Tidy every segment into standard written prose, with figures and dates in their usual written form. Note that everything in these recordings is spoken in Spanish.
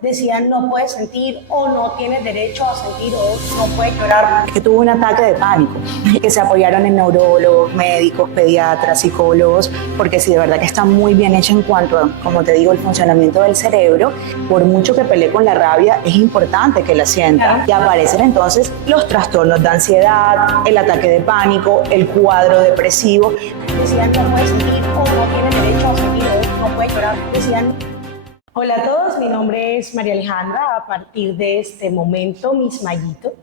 decían no puedes sentir o no tienes derecho a sentir o no puedes llorar. Que tuvo un ataque de pánico, que se apoyaron en neurólogos, médicos, pediatras, psicólogos, porque sí, de verdad que está muy bien hecha en cuanto a, como te digo, el funcionamiento del cerebro. Por mucho que pelee con la rabia, es importante que la sienta. Y aparecen entonces los trastornos de ansiedad, el ataque de pánico, el cuadro depresivo. Decían no puedes sentir o no tienes derecho a sentir o no puedes llorar. Decían... Hola a todos, mi nombre es María Alejandra, a partir de este momento, Miss Mayito,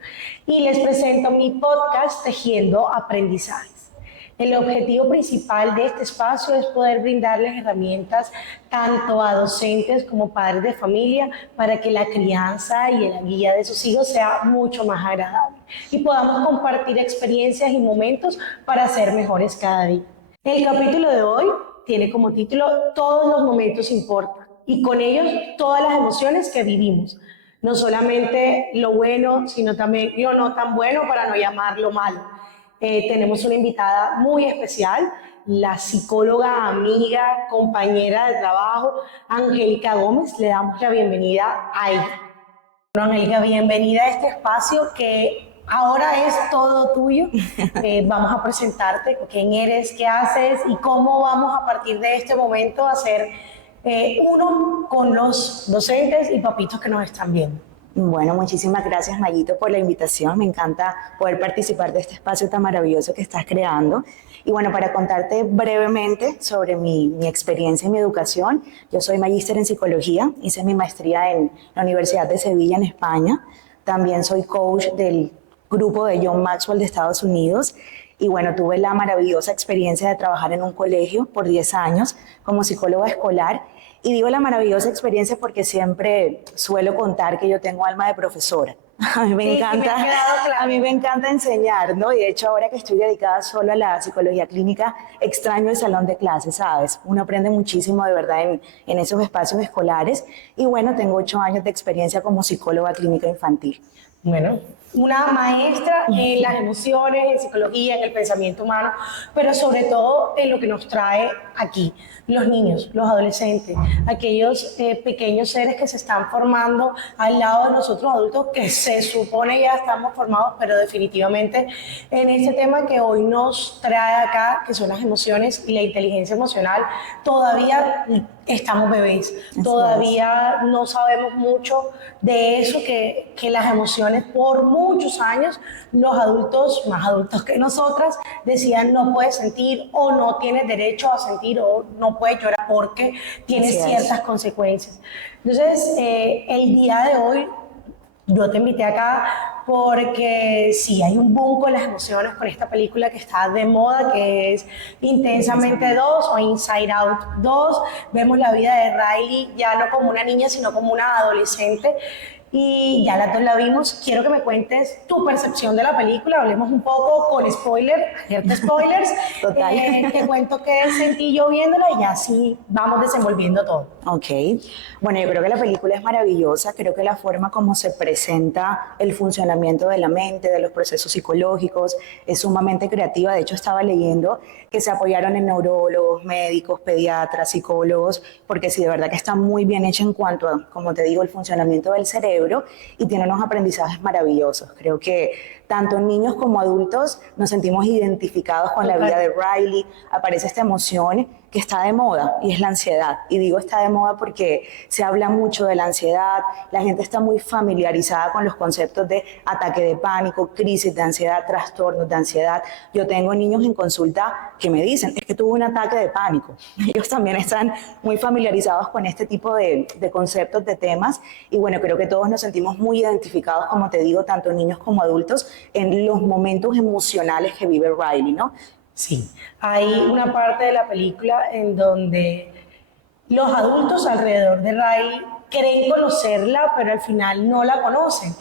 y les presento mi podcast Tejiendo Aprendizajes. El objetivo principal de este espacio es poder brindarles herramientas tanto a docentes como padres de familia para que la crianza y la guía de sus hijos sea mucho más agradable y podamos compartir experiencias y momentos para ser mejores cada día. El capítulo de hoy tiene como título Todos los momentos importan y con ellos todas las emociones que vivimos. No solamente lo bueno, sino también lo no tan bueno para no llamarlo malo. Tenemos una invitada muy especial, la psicóloga, amiga, compañera de trabajo, Angélica Gómez. Le damos la bienvenida a ella. Bueno, Angélica, bienvenida a este espacio que ahora es todo tuyo. Vamos a presentarte quién eres, qué haces y cómo vamos a partir de este momento a hacer uno con los docentes y papitos que nos están viendo. Bueno, muchísimas gracias, Mayito, por la invitación. Me encanta poder participar de este espacio tan maravilloso que estás creando. Y bueno, para contarte brevemente sobre mi experiencia y mi educación, yo soy magíster en psicología, hice mi maestría en la Universidad de Sevilla, en España. También soy coach del grupo de John Maxwell de Estados Unidos. Y bueno, tuve la maravillosa experiencia de trabajar en un colegio por 10 años como psicóloga escolar. Y digo la maravillosa experiencia porque siempre suelo contar que yo tengo alma de profesora. A mí me encanta, a mí me encanta enseñar, ¿no? Y de hecho ahora que estoy dedicada solo a la psicología clínica, extraño el salón de clases, ¿sabes? Uno aprende muchísimo de verdad en esos espacios escolares. Y bueno, tengo 8 años de experiencia como psicóloga clínica infantil. Bueno, una maestra en las emociones, en psicología, en el pensamiento humano, pero sobre todo en lo que nos trae aquí, los niños, los adolescentes, aquellos pequeños seres que se están formando al lado de nosotros adultos que se supone ya estamos formados, pero definitivamente en este tema que hoy nos trae acá, que son las emociones y la inteligencia emocional, todavía estamos bebés, todavía no sabemos mucho de eso que las emociones por muchos años los adultos, más adultos que nosotras, decían no puedes sentir o no tienes derecho a sentir o no puedes llorar porque tienes ciertas consecuencias. Entonces, el día de hoy yo te invité acá porque sí, hay un boom con las emociones con esta película que está de moda, que es Intensamente 2 o Inside Out 2. Vemos la vida de Riley ya no como una niña, sino como una adolescente. Y ya las dos la vimos. Quiero que me cuentes tu percepción de la película. Hablemos un poco con spoilers. Total. Te cuento qué sentí yo viéndola y ya así vamos desenvolviendo todo. Ok. Bueno, yo creo que la película es maravillosa. Creo que la forma como se presenta el funcionamiento de la mente, de los procesos psicológicos, es sumamente creativa. De hecho, estaba leyendo que se apoyaron en neurólogos, médicos, pediatras, psicólogos, porque sí, de verdad que está muy bien hecha en cuanto a, como te digo, el funcionamiento del cerebro y tiene unos aprendizajes maravillosos. Creo que tanto niños como adultos nos sentimos identificados con la vida de Riley. Aparece esta emoción que está de moda y es la ansiedad. Y digo está de moda porque se habla mucho de la ansiedad, la gente está muy familiarizada con los conceptos de ataque de pánico, crisis de ansiedad, trastornos de ansiedad. Yo tengo niños en consulta que me dicen, es que tuve un ataque de pánico. Ellos también están muy familiarizados con este tipo de conceptos, de temas. Y bueno, creo que todos nos sentimos muy identificados, como te digo, tanto niños como adultos, en los momentos emocionales que vive Riley, ¿no? Sí, hay una parte de la película en donde los adultos alrededor de Riley creen conocerla, pero al final no la conocen.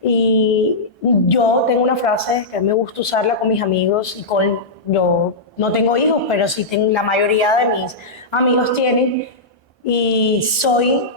Y yo tengo una frase que me gusta usarla con mis amigos y yo no tengo hijos, pero sí la mayoría de mis amigos tienen, y soy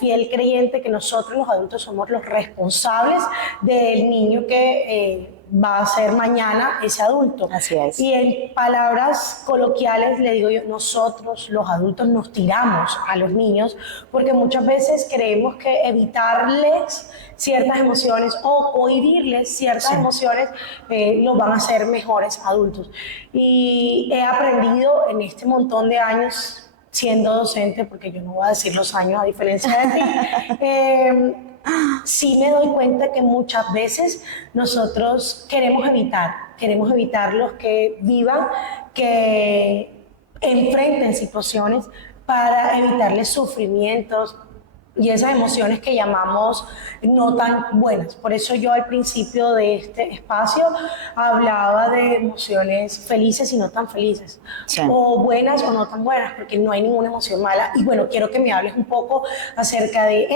fiel creyente que nosotros los adultos somos los responsables del niño que va a ser mañana ese adulto. Así es. Y en palabras coloquiales le digo yo, nosotros los adultos nos tiramos a los niños porque muchas veces creemos que evitarles ciertas emociones o cohibirles ciertas emociones los van a hacer mejores adultos. Y he aprendido en este montón de años siendo docente, porque yo no voy a decir los años a diferencia de ti, sí me doy cuenta que muchas veces nosotros queremos evitar los que vivan, que enfrenten situaciones para evitarles sufrimientos y esas emociones que llamamos no tan buenas. Por eso yo al principio de este espacio hablaba de emociones felices y no tan felices, Sí. o buenas o no tan buenas, porque no hay ninguna emoción mala. Y bueno, quiero que me hables un poco acerca de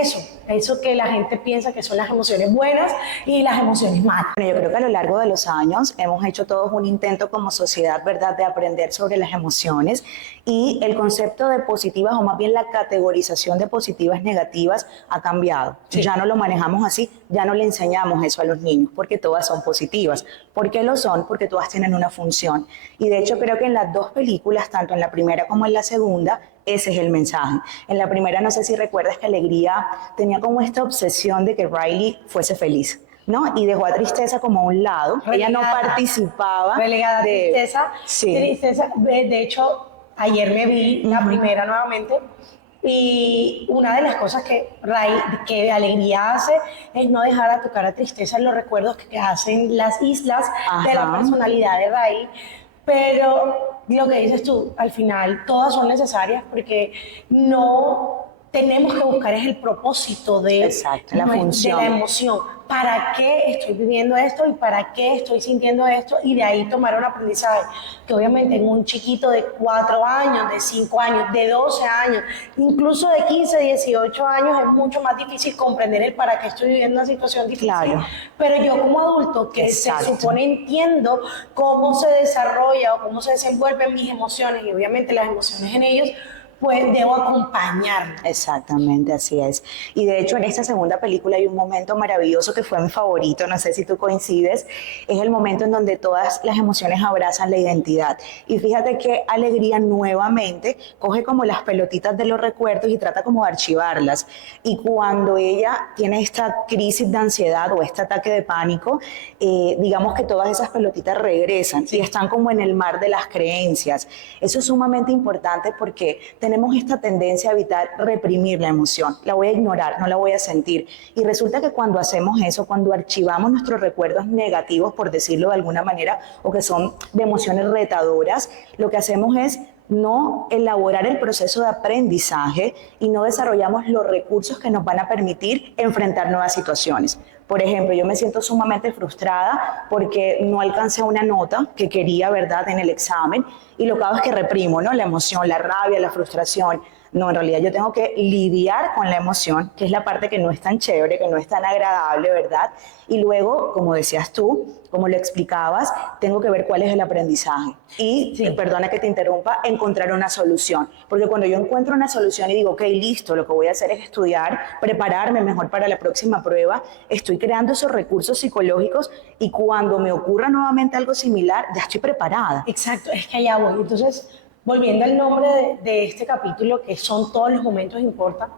eso que la gente piensa que son las emociones buenas y las emociones malas. Bueno, yo creo que a lo largo de los años hemos hecho todos un intento como sociedad, ¿verdad?, de aprender sobre las emociones, y el concepto de positivas, o más bien la categorización de positivas negativas, ha cambiado. Sí. Ya no lo manejamos así, ya no le enseñamos eso a los niños, porque todas son positivas. ¿Por qué lo son? Porque todas tienen una función. Y de hecho creo que en las dos películas, tanto en la primera como en la segunda, ese es el mensaje. En la primera, no sé si recuerdas que Alegría tenía como esta obsesión de que Riley fuese feliz, ¿no? Y dejó a Tristeza como a un lado. Ella no participaba. Relegada a de... tristeza. Sí. Tristeza. De hecho, ayer me vi la primera nuevamente y una de las cosas que Alegría hace es no dejar a tocar a Tristeza los recuerdos que hacen las islas de la Ajá. personalidad de Riley. Pero lo que dices tú, al final todas son necesarias porque no tenemos que buscar es el propósito Exacto, la función. de la emoción. ¿Para qué estoy viviendo esto y para qué estoy sintiendo esto? Y de ahí tomar un aprendizaje que obviamente en un chiquito de 4 años, de 5 años, de 12 años, incluso de 15, 18 años es mucho más difícil comprender el para qué estoy viviendo una situación difícil. Claro. Pero yo como adulto que Exacto. se supone entiendo cómo se desarrolla o cómo se desenvuelven mis emociones y obviamente las emociones en ellos, pues debo acompañar. Exactamente, así es. Y de hecho en esta segunda película hay un momento maravilloso que fue mi favorito, no sé si tú coincides, es el momento en donde todas las emociones abrazan la identidad. Y fíjate que Alegría nuevamente coge como las pelotitas de los recuerdos y trata como de archivarlas. Y cuando ella tiene esta crisis de ansiedad o este ataque de pánico, digamos que todas esas pelotitas regresan y están como en el mar de las creencias. Eso es sumamente importante porque tenemos esta tendencia a evitar reprimir la emoción. La voy a ignorar, no la voy a sentir. Y resulta que cuando hacemos eso, cuando archivamos nuestros recuerdos negativos, por decirlo de alguna manera, o que son de emociones retadoras, lo que hacemos es no elaborar el proceso de aprendizaje y no desarrollamos los recursos que nos van a permitir enfrentar nuevas situaciones. Por ejemplo, yo me siento sumamente frustrada porque no alcancé una nota que quería, ¿verdad?, en el examen, y lo que hago es que reprimo, ¿no?, la emoción, la rabia, la frustración. No, en realidad yo tengo que lidiar con la emoción, que es la parte que no es tan chévere, que no es tan agradable, ¿verdad? Y luego, como decías tú, como lo explicabas, tengo que ver cuál es el aprendizaje. Y, perdona que te interrumpa, encontrar una solución. Porque cuando yo encuentro una solución y digo, ok, listo, lo que voy a hacer es estudiar, prepararme mejor para la próxima prueba, estoy creando esos recursos psicológicos y cuando me ocurra nuevamente algo similar, ya estoy preparada. Exacto, es que allá voy. Entonces, volviendo al nombre de este capítulo, que son todos los momentos importan,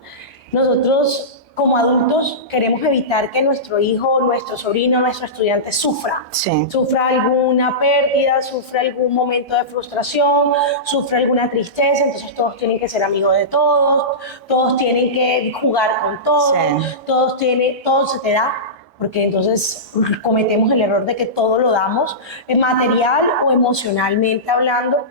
nosotros como adultos queremos evitar que nuestro hijo, nuestro sobrino, nuestro estudiante sufra. Sí. Sufra alguna pérdida, sufra algún momento de frustración, sufra alguna tristeza, entonces todos tienen que ser amigos de todos, todos tienen que jugar con todos, Sí. todo se te da. Porque entonces cometemos el error de que todo lo damos, material o emocionalmente hablando,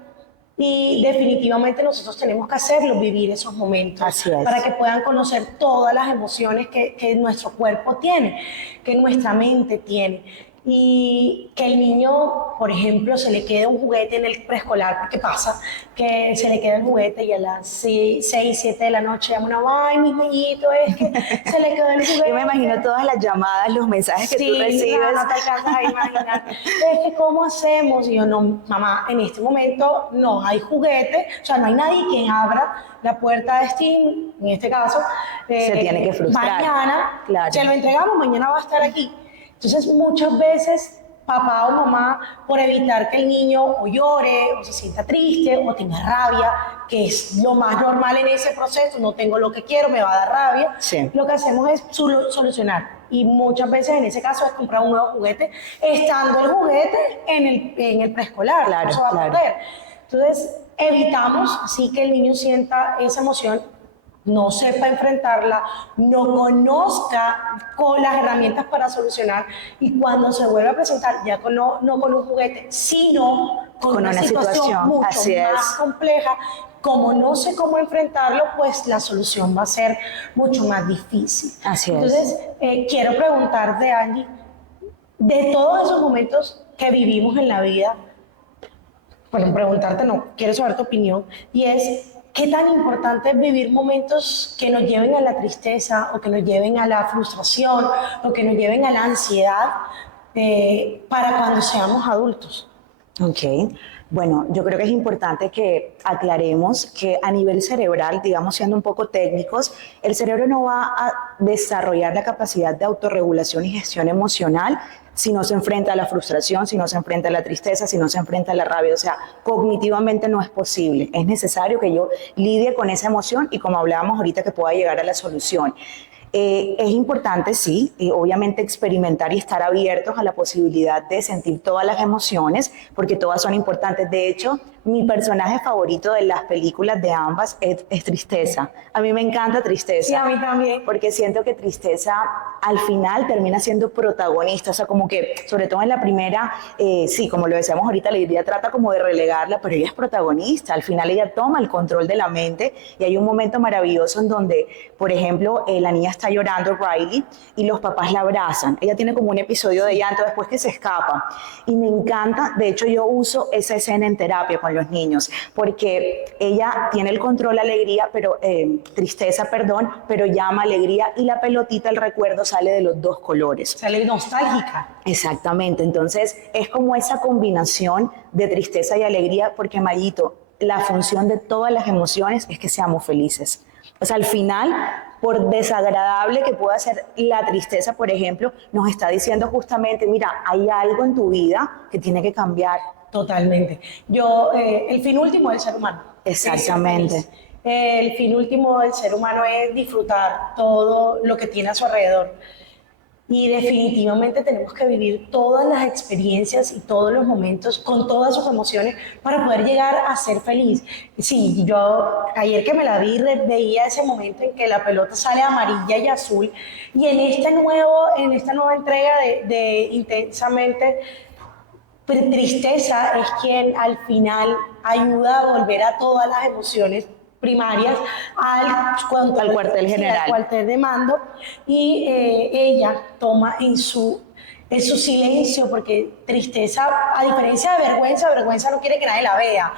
y definitivamente nosotros tenemos que hacerlo, vivir esos momentos. Así es. Para que puedan conocer todas las emociones que nuestro cuerpo tiene, que nuestra mente tiene. Y que el niño, por ejemplo, se le quede un juguete en el preescolar, porque pasa que se le queda el juguete y a las 6, 7 de la noche llama una, ay, mi niñito, es que se le quedó el juguete. Yo me imagino todas las llamadas, los mensajes que Sí, tú recibes. no te alcanzas a imaginar. Es que, ¿cómo hacemos? Y yo, no, mamá, en este momento no hay juguete, o sea, no hay nadie quien abra la puerta de Steam, en este caso. Se tiene que frustrar. Mañana, Claro. se lo entregamos, mañana va a estar aquí. Entonces, muchas veces papá o mamá, por evitar que el niño o llore, o se sienta triste, o tenga rabia, que es lo más normal en ese proceso, no tengo lo que quiero, me va a dar rabia, Sí. lo que hacemos es solucionar. Y muchas veces en ese caso es comprar un nuevo juguete, estando el juguete en el preescolar, Claro, no se va a claro. perder. Entonces, evitamos así que el niño sienta esa emoción, no sepa enfrentarla, no conozca con las herramientas para solucionar, y cuando se vuelve a presentar, ya no con un juguete, sino con una situación mucho así más es. compleja, como no sé cómo enfrentarlo, pues la solución va a ser mucho más difícil. Así es. Entonces, quiero preguntarte, Angie, de todos esos momentos que vivimos en la vida, bueno, preguntarte no, quiero saber tu opinión, y es, ¿qué tan importante es vivir momentos que nos lleven a la tristeza, o que nos lleven a la frustración, o que nos lleven a la ansiedad, para cuando seamos adultos? Ok, bueno, yo creo que es importante que aclaremos que a nivel cerebral, digamos siendo un poco técnicos, el cerebro no va a desarrollar la capacidad de autorregulación y gestión emocional si no se enfrenta a la frustración, si no se enfrenta a la tristeza, si no se enfrenta a la rabia. O sea, cognitivamente no es posible. Es necesario que yo lidie con esa emoción y, como hablábamos ahorita, que pueda llegar a la solución. Es importante, sí, obviamente experimentar y estar abiertos a la posibilidad de sentir todas las emociones, porque todas son importantes. De hecho, mi personaje favorito de las películas de ambas es Tristeza. A mí me encanta Tristeza. Sí, a mí también. Porque siento que Tristeza al final termina siendo protagonista, o sea, como que, sobre todo en la primera, sí, como lo decíamos ahorita, la idea trata como de relegarla, pero ella es protagonista, al final ella toma el control de la mente, y hay un momento maravilloso en donde, por ejemplo, la niña está llorando, Riley, y los papás la abrazan. Ella tiene como un episodio de llanto después que se escapa, y me encanta. De hecho, yo uso esa escena en terapia con los niños, porque ella tiene el control alegría, pero tristeza, perdón, pero llama alegría, y la pelotita, el recuerdo, sale de los dos colores. Sale nostálgica. Exactamente, entonces es como esa combinación de tristeza y alegría, porque, Mayito, la función de todas las emociones es que seamos felices. O sea, al final, por desagradable que pueda ser la tristeza, por ejemplo, nos está diciendo justamente, mira, hay algo en tu vida que tiene que cambiar. Totalmente. El fin último del ser humano. Exactamente. Es ser feliz. El fin último del ser humano es disfrutar todo lo que tiene a su alrededor. Y definitivamente tenemos que vivir todas las experiencias y todos los momentos con todas sus emociones para poder llegar a ser feliz. Sí, yo ayer que me la vi veía ese momento en que la pelota sale amarilla y azul, y en esta nueva entrega de Intensamente, Tristeza es quien al final ayuda a volver a todas las emociones primarias Al cuartel general. al cuartel de mando, y ella toma en su silencio, porque Tristeza, a diferencia de Vergüenza no quiere que nadie la vea,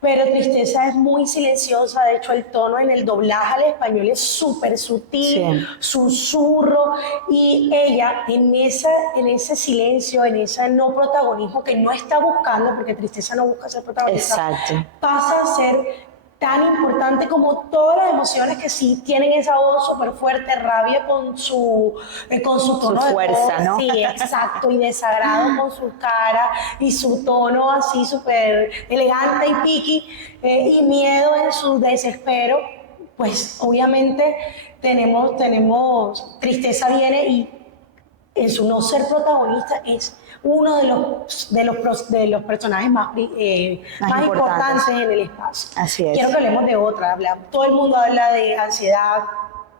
pero Tristeza es muy silenciosa. De hecho, el tono en el doblaje al español es súper sutil, Sí. susurro, y ella en ese silencio, en ese no protagonismo que no está buscando, porque Tristeza no busca ser protagonista, Exacto. pasa a ser tan importante como todas las emociones que sí tienen esa voz súper fuerte, rabia con su tono de fuerza, voz, ¿no? sí, exacto, y desagrado con su cara y su tono así súper elegante y piqui, y miedo en su desespero. Pues obviamente tenemos Tristeza viene, y en su no ser protagonista es uno de los personajes más importantes en el espacio. Así es. Quiero que hablemos de otra. Todo el mundo habla de ansiedad,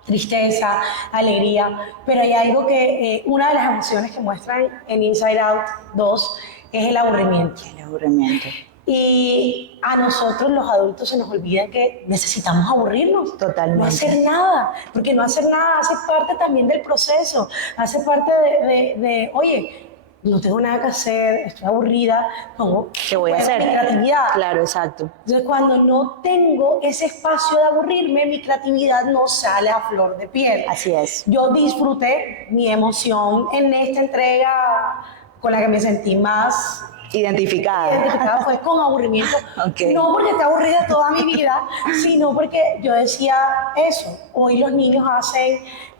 tristeza, alegría, pero hay algo que, una de las emociones que muestran en Inside Out 2 es el aburrimiento. El aburrimiento. Y a nosotros los adultos se nos olvida que necesitamos aburrirnos. Totalmente. No hacer nada, porque no hacer nada hace parte también del proceso, hace parte oye, no tengo nada que hacer, estoy aburrida, ¿Qué voy a hacer? Mi creatividad. Claro, exacto. Entonces, cuando no tengo ese espacio de aburrirme, mi creatividad no sale a flor de piel. Así es. Yo disfruté mi emoción en esta entrega, con la que me sentí más Identificada. fue con aburrimiento. Ok. No porque esté aburrida toda mi vida, sino porque yo decía eso. Hoy los niños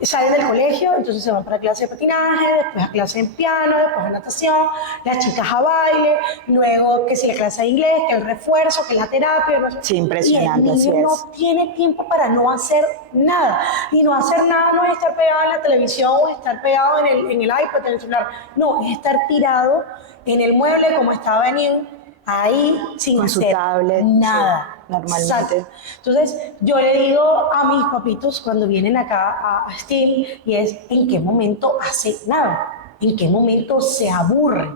salen del colegio, entonces se van para clase de patinaje, después a clase en piano, después a natación, las chicas a baile, luego que si la clase de inglés, que el refuerzo, que la terapia. No sé. Sí, impresionante, y el así niño es. no tiene tiempo para no hacer nada. Y no hacer nada no es estar pegado en la televisión o estar pegado en el iPad, en el celular. No, es estar tirado en el mueble como estaba venido ahí sin Con su hacer tablet, nada. sí, normalmente. Exacto. Entonces, yo le digo a mis papitos cuando vienen acá a Steam, y es, ¿en qué momento hace nada? ¿En qué momento se aburre?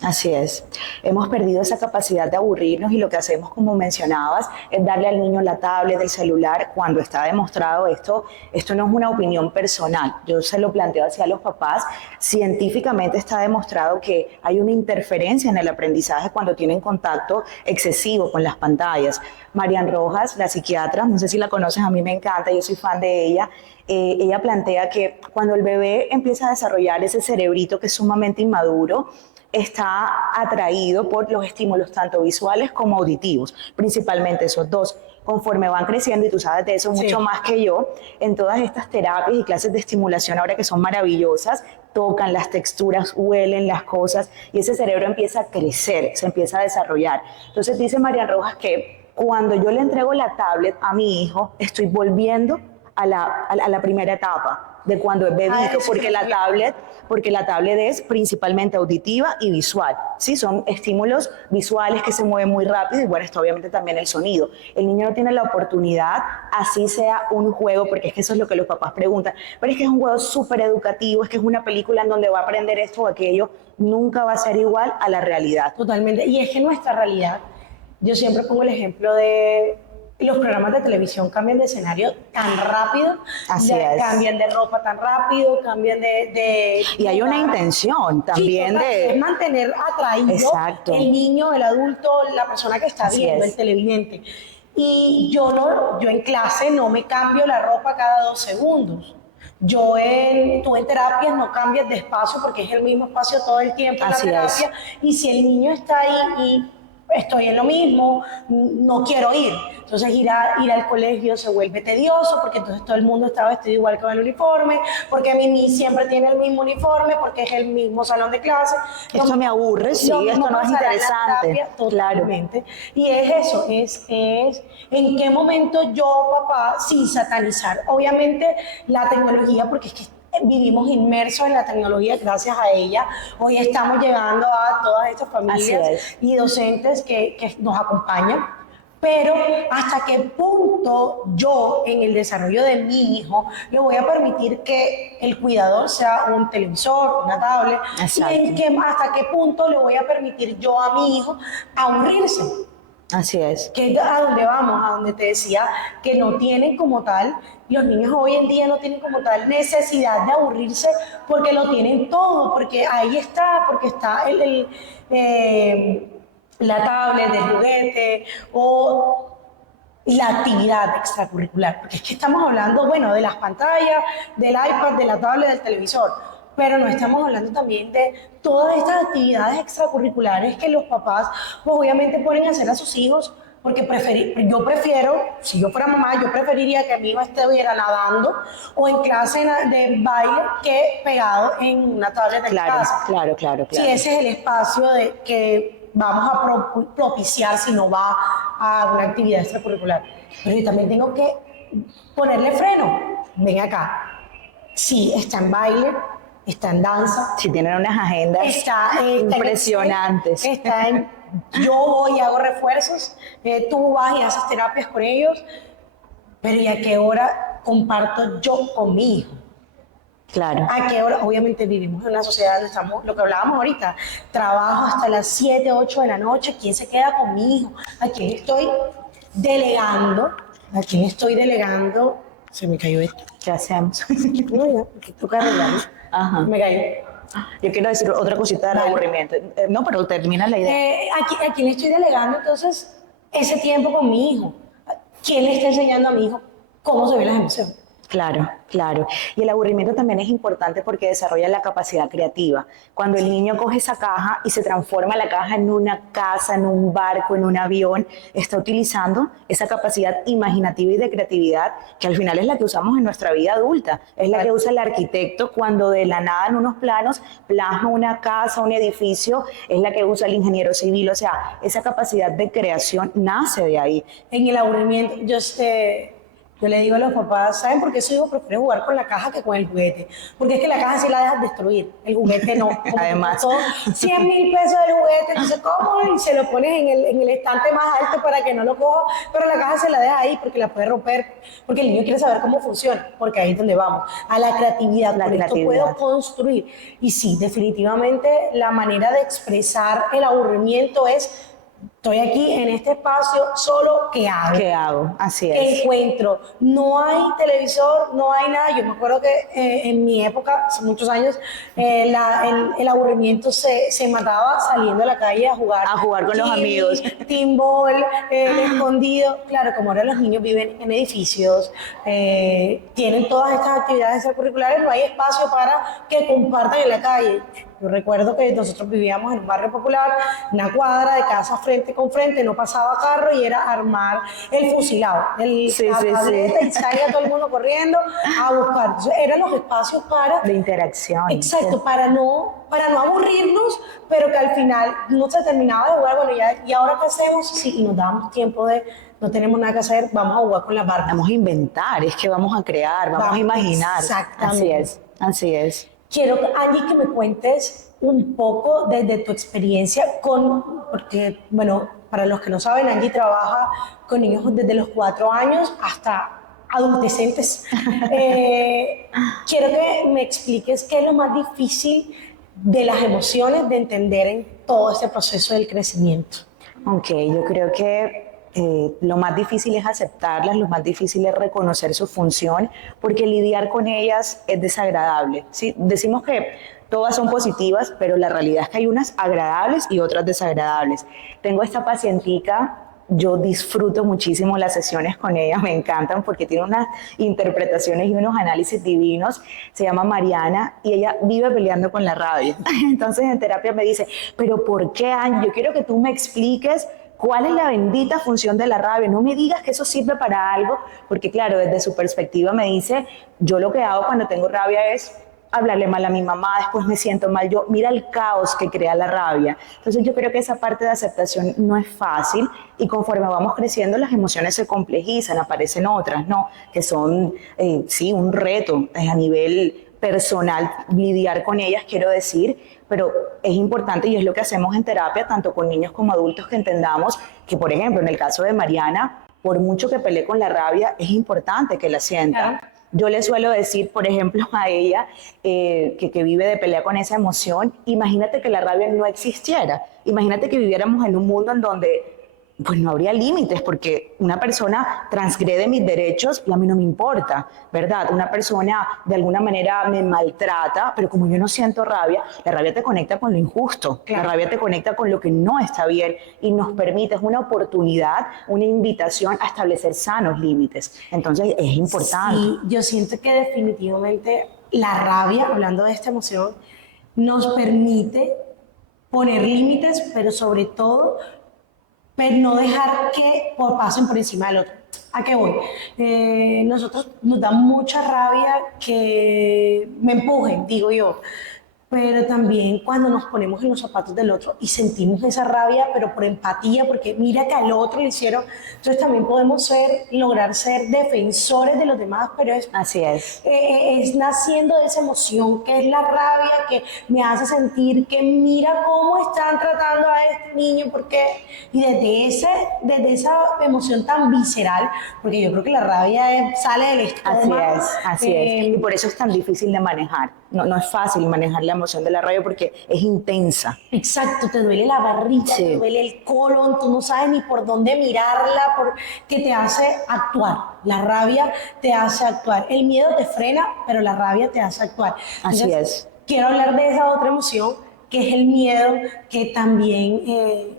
Así es. Hemos perdido esa capacidad de aburrirnos y lo que hacemos, como mencionabas, es darle al niño la tablet, el celular, cuando está demostrado esto. Esto no es una opinión personal. Yo se lo planteo hacia los papás. Científicamente está demostrado que hay una interferencia en el aprendizaje cuando tienen contacto excesivo con las pantallas. Marian Rojas, la psiquiatra, no sé si la conoces, a mí me encanta, yo soy fan de ella. Ella plantea que cuando el bebé empieza a desarrollar ese cerebrito que es sumamente inmaduro, está atraído por los estímulos tanto visuales como auditivos, principalmente esos dos. Conforme van creciendo, y tú sabes de eso mucho más que yo, en todas estas terapias y clases de estimulación ahora que son maravillosas, tocan las texturas, huelen las cosas y ese cerebro empieza a crecer, se empieza a desarrollar. Entonces dice María Rojas que cuando yo le entrego la tablet a mi hijo, estoy volviendo a la primera etapa de cuando es bebito, porque la tablet es principalmente auditiva y visual, ¿sí? Son estímulos visuales que se mueven muy rápido y bueno, esto obviamente también el sonido. El niño no tiene la oportunidad, así sea un juego, porque es que eso es lo que los papás preguntan, pero es que es un juego súper educativo, es que es una película en donde va a aprender esto o aquello, nunca va a ser igual a la realidad. Totalmente. Y es que nuestra realidad, yo siempre pongo el ejemplo de los programas de televisión cambian de escenario tan rápido, Así es. cambian de ropa tan rápido, cambian de y hay una intención también es mantener atraído Exacto. el niño, el adulto, la persona que está Así viendo, es. el televidente. Y yo en clase no me cambio la ropa cada 2 segundos. Tú en terapias no cambias de espacio porque es el mismo espacio todo el tiempo en la Así es. terapia. Y si el niño está ahí y estoy en lo mismo, no quiero ir. Entonces ir al colegio se vuelve tedioso porque entonces todo el mundo está vestido igual con el uniforme, porque Mimi siempre tiene el mismo uniforme, porque es el mismo salón de clase. Esto me aburre, sí, esto no es interesante. Totalmente. Claro. Y es eso, es en qué momento yo, papá, sin satanizar, obviamente la tecnología, porque es que vivimos inmersos en la tecnología gracias a ella. Hoy estamos llegando a todas estas familias y docentes que nos acompañan. Pero hasta qué punto yo en el desarrollo de mi hijo le voy a permitir que el cuidador sea un televisor, una tablet, y hasta qué punto le voy a permitir yo a mi hijo aburrirse. Así es. Que es a donde vamos, a donde te decía que no tienen como tal, los niños hoy en día no tienen como tal necesidad de aburrirse porque lo tienen todo, porque ahí está, porque está la tablet, el juguete o la actividad extracurricular, porque es que estamos hablando, bueno, de las pantallas, del iPad, de la tablet, del televisor, pero no estamos hablando también de todas estas actividades extracurriculares que los papás, pues obviamente ponen a hacer a sus hijos, porque yo prefiero, si yo fuera mamá, yo preferiría que mi hijo estuviera nadando o en clase de baile que pegado en una tablet de casa. Claro. Si ese es el espacio que vamos a propiciar si no va a una actividad extracurricular. Pero yo también tengo que ponerle freno. Ven acá. Sí, está en baile, está en danza. Sí, tienen unas agendas impresionantes. Yo voy y hago refuerzos, tú vas y haces terapias con ellos, pero ¿y a qué hora comparto yo con mi hijo? Claro. ¿A qué hora? Obviamente vivimos en una sociedad donde estamos, lo que hablábamos ahorita, trabajo hasta las 7, 8 de la noche, ¿quién se queda con mi hijo? ¿A quién estoy delegando? ¿A quién estoy delegando? Se me cayó esto. ¿Qué hacemos? No, ya, porque toca arreglarlo. Ajá. Me cayó. Yo quiero decir otra cosita del aburrimiento. No, pero termina la idea. ¿A quién le estoy delegando entonces ese tiempo con mi hijo? ¿Quién le está enseñando a mi hijo cómo se ven las emociones? Claro, claro. Y el aburrimiento también es importante porque desarrolla la capacidad creativa. Cuando el niño coge esa caja y se transforma la caja en una casa, en un barco, en un avión, está utilizando esa capacidad imaginativa y de creatividad que al final es la que usamos en nuestra vida adulta. Es la que usa el arquitecto cuando de la nada en unos planos plasma una casa, un edificio, es la que usa el ingeniero civil. O sea, esa capacidad de creación nace de ahí. En el aburrimiento, yo le digo a los papás, ¿saben por qué su hijo prefiere jugar con la caja que con el juguete? Porque es que la caja sí la dejas destruir, el juguete no. Como Además. son 100.000 pesos del juguete, entonces ¿cómo? Y se lo pones en el estante más alto para que no lo coja, pero la caja se la deja ahí porque la puede romper, porque el niño quiere saber cómo funciona, porque ahí es donde vamos, a la creatividad. La por creatividad. esto puedo construir. Y sí, definitivamente la manera de expresar el aburrimiento es: estoy aquí en este espacio, solo, ¿qué hago? ¿Qué hago? Así ¿Qué es. encuentro? No hay televisor, no hay nada. Yo me acuerdo que en mi época, hace muchos años, el aburrimiento se mataba saliendo a la calle a jugar. A jugar con los amigos. Timbol, escondido. Claro, como ahora los niños viven en edificios, tienen todas estas actividades extracurriculares, no hay espacio para que compartan en la calle. Yo recuerdo que nosotros vivíamos en un barrio popular, una cuadra de casa frente con frente, no pasaba carro y era armar el fusilado, la tableta, y salía todo el mundo corriendo a buscar. Entonces, eran los espacios para... De interacción. Exacto, para no aburrirnos, pero que al final no se terminaba de jugar. Bueno, ¿y ahora qué hacemos? Sí, y nos damos tiempo de... No tenemos nada que hacer, vamos a jugar con las Barbies. Vamos a inventar, es que vamos a crear, vamos a imaginar. Exactamente. Así es, así es. Quiero, Angie, que me cuentes un poco desde tu experiencia porque, bueno, para los que no saben, Angie trabaja con niños desde los 4 años hasta adolescentes. Quiero que me expliques qué es lo más difícil de las emociones de entender en todo este proceso del crecimiento. Ok, yo creo que lo más difícil es aceptarlas, lo más difícil es reconocer su función, porque lidiar con ellas es desagradable, ¿sí? Decimos que todas son positivas, pero la realidad es que hay unas agradables y otras desagradables. Tengo esta pacientica, yo disfruto muchísimo las sesiones con ella, me encantan porque tiene unas interpretaciones y unos análisis divinos. Se llama Mariana y ella vive peleando con la rabia. Entonces en terapia me dice, pero ¿por qué, Angie? Yo quiero que tú me expliques ¿cuál es la bendita función de la rabia? No me digas que eso sirve para algo, porque claro, desde su perspectiva me dice, yo lo que hago cuando tengo rabia es hablarle mal a mi mamá, después me siento mal yo, mira el caos que crea la rabia. Entonces yo creo que esa parte de aceptación no es fácil y conforme vamos creciendo las emociones se complejizan, aparecen otras, ¿no? Que son, sí, un reto a nivel personal lidiar con ellas, quiero decir, pero es importante y es lo que hacemos en terapia, tanto con niños como adultos, que entendamos que, por ejemplo, en el caso de Mariana, por mucho que pelee con la rabia, es importante que la sienta. Claro. Yo le suelo decir, por ejemplo, a ella, que vive de pelea con esa emoción, imagínate que la rabia no existiera, imagínate que viviéramos en un mundo en donde pues no habría límites, porque una persona transgrede mis derechos y a mí no me importa, ¿verdad? Una persona de alguna manera me maltrata, pero como yo no siento rabia, la rabia te conecta con lo injusto, Claro. La rabia te conecta con lo que no está bien y nos permite, es una oportunidad, una invitación a establecer sanos límites. Entonces es importante. Sí, yo siento que definitivamente la rabia, hablando de esta emoción, nos permite poner límites, pero sobre todo pero no dejar que pasen por encima del otro. ¿A qué voy? Nosotros nos da mucha rabia que me empujen, digo yo, pero también cuando nos ponemos en los zapatos del otro y sentimos esa rabia, pero por empatía, porque mira que al otro le hicieron, entonces también podemos lograr ser defensores de los demás, pero Así es. es naciendo de esa emoción que es la rabia, que me hace sentir que mira cómo están tratando a este niño, porque y desde esa emoción tan visceral, porque yo creo que la rabia sale del estómago. Así es. Y por eso es tan difícil de manejar. No es fácil manejar la emoción de la rabia porque es intensa. Exacto, te duele la barriga, Sí. te duele el colon, tú no sabes ni por dónde mirarla, que te hace actuar. La rabia te hace actuar. El miedo te frena, pero la rabia te hace actuar. Así es. Quiero hablar de esa otra emoción, que es el miedo, que también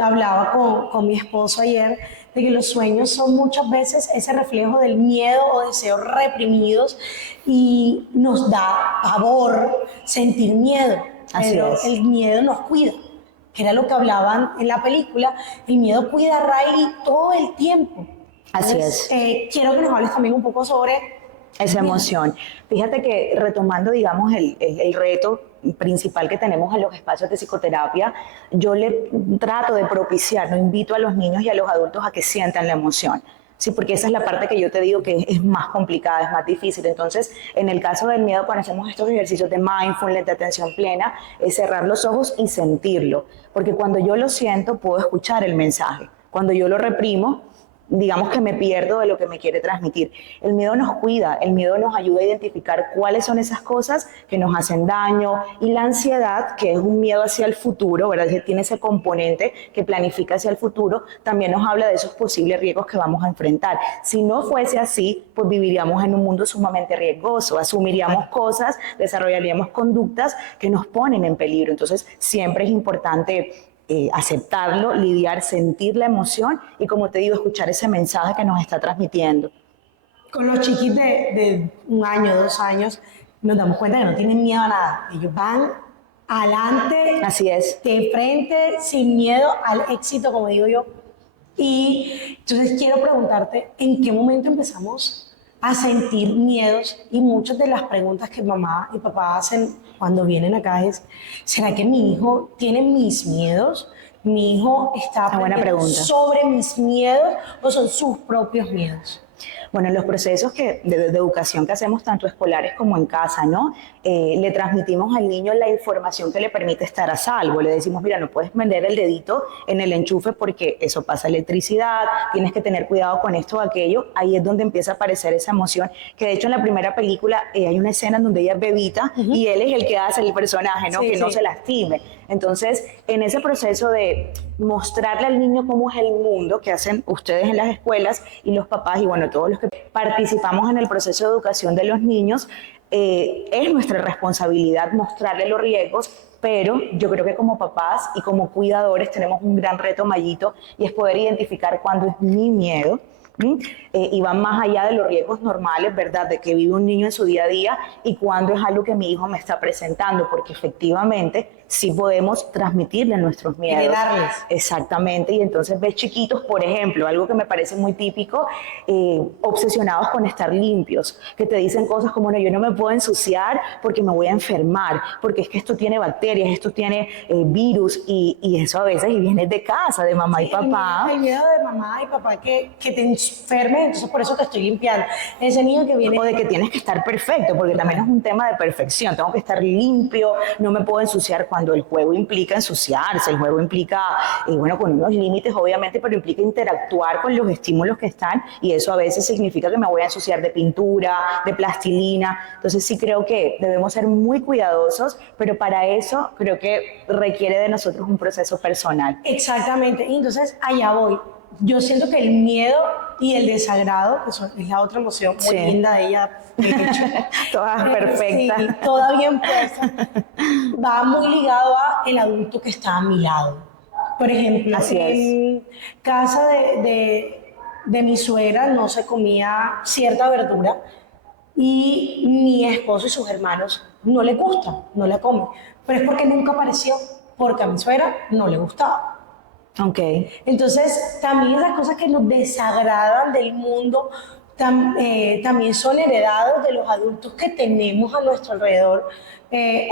hablaba con mi esposo ayer, de que los sueños son muchas veces ese reflejo del miedo o deseos reprimidos y nos da pavor sentir miedo. Así Pero es. el miedo nos cuida, que era lo que hablaban en la película. El miedo cuida a Riley todo el tiempo. Así Entonces, es. quiero que nos hables también un poco sobre Esa emoción. Fíjate que retomando, digamos, el reto principal que tenemos en los espacios de psicoterapia, yo le trato de propiciar, no invito a los niños y a los adultos a que sientan la emoción. Sí, porque esa es la parte que yo te digo que es más complicada, es más difícil. Entonces, en el caso del miedo, cuando hacemos estos ejercicios de mindfulness, de atención plena, es cerrar los ojos y sentirlo. Porque cuando yo lo siento, puedo escuchar el mensaje. Cuando yo lo reprimo, digamos que me pierdo de lo que me quiere transmitir. El miedo nos cuida, el miedo nos ayuda a identificar cuáles son esas cosas que nos hacen daño, y la ansiedad, que es un miedo hacia el futuro, ¿verdad? Que tiene ese componente que planifica hacia el futuro, también nos habla de esos posibles riesgos que vamos a enfrentar. Si no fuese así, pues viviríamos en un mundo sumamente riesgoso, asumiríamos cosas, desarrollaríamos conductas que nos ponen en peligro. Entonces, siempre es importante aceptarlo, lidiar, sentir la emoción y, como te digo, escuchar ese mensaje que nos está transmitiendo. con los chiquis de 1 año, 2 años, nos damos cuenta que no tienen miedo a nada. Ellos van adelante, Así es. de frente, sin miedo al éxito, como digo yo. Y entonces quiero preguntarte, ¿en qué momento empezamos a sentir miedos? Y muchas de las preguntas que mamá y papá hacen cuando vienen acá es, ¿será que mi hijo tiene mis miedos? ¿Mi hijo está Buena aprendiendo pregunta. sobre mis miedos o son sus propios miedos? Bueno, en los procesos de educación que hacemos tanto escolares como en casa, ¿no? Le transmitimos al niño la información que le permite estar a salvo. Le decimos, mira, no puedes meter el dedito en el enchufe porque eso pasa electricidad, tienes que tener cuidado con esto o aquello. Ahí es donde empieza a aparecer esa emoción, que de hecho en la primera película hay una escena en donde ella es bebita y él es el que hace el personaje, ¿no? Sí, Que no sí. se lastime. Entonces, en ese proceso de mostrarle al niño cómo es el mundo, que hacen ustedes en las escuelas y los papás y bueno, todos los que participamos en el proceso de educación de los niños, es nuestra responsabilidad mostrarle los riesgos, pero yo creo que como papás y como cuidadores tenemos un gran reto, Mayito, y es poder identificar cuándo es mi miedo, y van más allá de los riesgos normales, ¿verdad?, de que vive un niño en su día a día, y cuándo es algo que mi hijo me está presentando, porque efectivamente sí podemos transmitirle nuestros miedos. Heredarles. Exactamente, y entonces ves chiquitos, por ejemplo, algo que me parece muy típico, obsesionados con estar limpios, que te dicen cosas como, no, yo no me puedo ensuciar porque me voy a enfermar, porque es que esto tiene bacterias, esto tiene virus, y eso a veces y viene de casa, de mamá y papá. El miedo de mamá y papá que te enfermes, entonces por eso te estoy limpiando. Ese niño que viene... O de que tienes que estar perfecto, porque también es un tema de perfección. Tengo que estar limpio, no me puedo ensuciar, cuando el juego implica ensuciarse, el juego implica, bueno, con unos límites obviamente, pero implica interactuar con los estímulos que están, y eso a veces significa que me voy a ensuciar de pintura, de plastilina. Entonces sí creo que debemos ser muy cuidadosos, pero para eso creo que requiere de nosotros un proceso personal. Exactamente, y entonces allá voy. Yo siento que el miedo y el desagrado, que es la otra emoción muy Sí. linda de ella, de hecho, Todas perfectas. sí, toda bien puesta, va muy ligado a el adulto que está a mi lado. Por ejemplo, Así es. en casa de mi suegra no se comía cierta verdura y mi esposo y sus hermanos no le gusta, no la comen, pero es porque nunca apareció, porque a mi suegra no le gustaba. Ok. Entonces, también esas cosas que nos desagradan del mundo también son heredados de los adultos que tenemos a nuestro alrededor,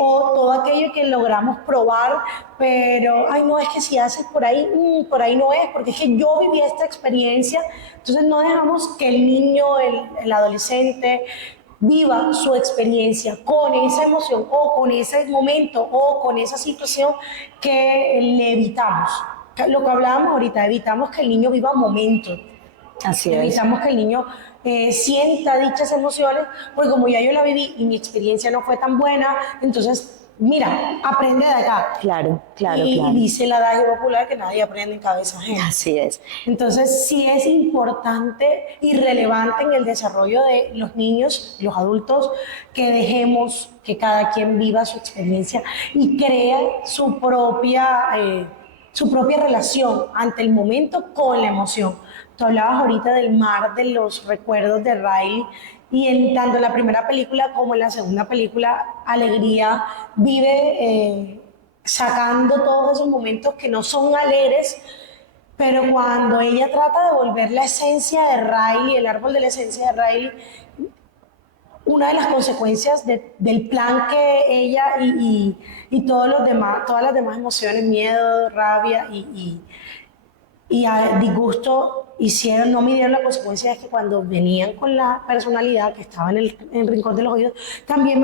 o todo aquello que logramos probar, pero, ay, no, es que si haces por ahí no es, porque es que yo viví esta experiencia. Entonces, no dejamos que el niño, el adolescente, viva su experiencia con esa emoción o con ese momento o con esa situación que le evitamos. Lo que hablábamos ahorita, evitamos que el niño viva momentos, Así es. evitamos que el niño sienta dichas emociones, porque como ya yo la viví y mi experiencia no fue tan buena, entonces, mira, aprende de acá. Claro, claro, Y claro. dice el adagio popular que nadie aprende en cabeza ajena. Así es. Entonces, sí es importante y relevante en el desarrollo de los niños, los adultos, que dejemos que cada quien viva su experiencia y crea su propia relación ante el momento con la emoción. Tú hablabas ahorita del mar de los recuerdos de Riley y en tanto en la primera película como en la segunda película, Alegría vive sacando todos esos momentos que no son alegres, pero cuando ella trata de volver la esencia de Riley, el árbol de la esencia de Riley, una de las consecuencias del plan que ella y todos los demás, todas las demás emociones, miedo, rabia y a disgusto hicieron, no midieron la consecuencia es que cuando venían con la personalidad que estaba en el rincón de los oídos, también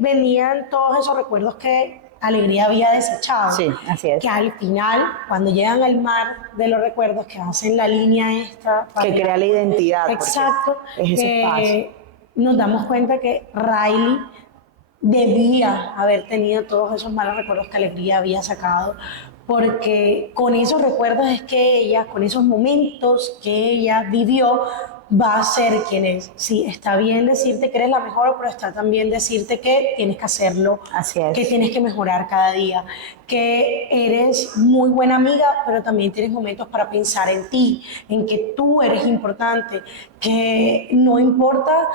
venían todos esos recuerdos que Alegría había desechado. Sí, así es. Que al final, cuando llegan al mar de los recuerdos, que hacen la línea esta... Que crea la identidad. Exacto. Es ese paso. Nos damos cuenta que Riley debía haber tenido todos esos malos recuerdos que Alegría había sacado, porque con esos recuerdos es que ella, con esos momentos que ella vivió, va a ser quien es. Sí, está bien decirte que eres la mejor, pero está también decirte que tienes que hacerlo, Así es. que tienes que mejorar cada día, que eres muy buena amiga, pero también tienes momentos para pensar en ti, en que tú eres importante, que no importa,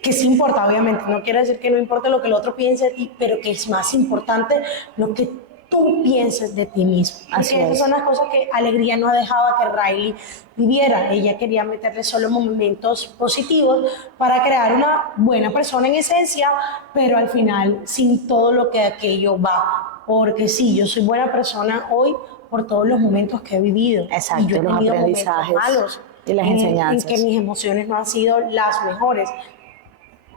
que sí importa, obviamente, no quiere decir que no importa lo que el otro piense de ti, pero que es más importante lo que tú pienses de ti mismo. Así Porque esas es. son las cosas que Alegría no dejaba que Riley viviera. Ella quería meterle solo momentos positivos para crear una buena persona en esencia, pero al final sin todo lo que aquello va. Porque sí, yo soy buena persona hoy por todos los momentos que he vivido. Exacto, y yo he los tenido aprendizajes momentos malos y las enseñanzas. en que mis emociones no han sido las mejores.